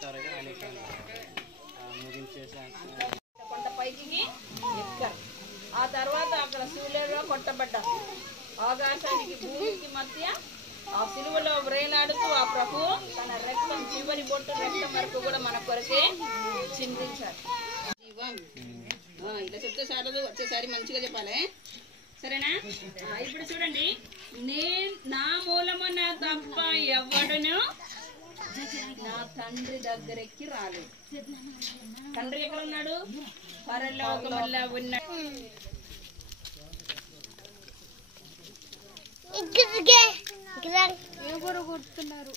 త్వరగా ముగించేసాను. కొండ పైకి ఎక్కారు. ఆ తర్వాత అక్కడ శిలువలో కొట్టబడ్డారు. ఆకాశానికి భూమికి మధ్య ఆ సిలువలో వ్రేలాడుతూ ఆ ప్రభు తన రక్తం చివరి బొట్టు రక్తం వరకు కూడా మన కొరకే చిందించారు. జీవం ఇలా చెప్తే సారదు, వచ్చేసారి మంచిగా చెప్పాలి, సరేనా? ఇప్పుడు చూడండి, నా మూలమున తప్ప ఎవడును నా తండ్రి దగ్గరికి రాలేదు. తండ్రి ఎక్కడ ఉన్నాడు? పరలోకములో ఉన్నాడు. ఎవరు కొడుతున్నారు?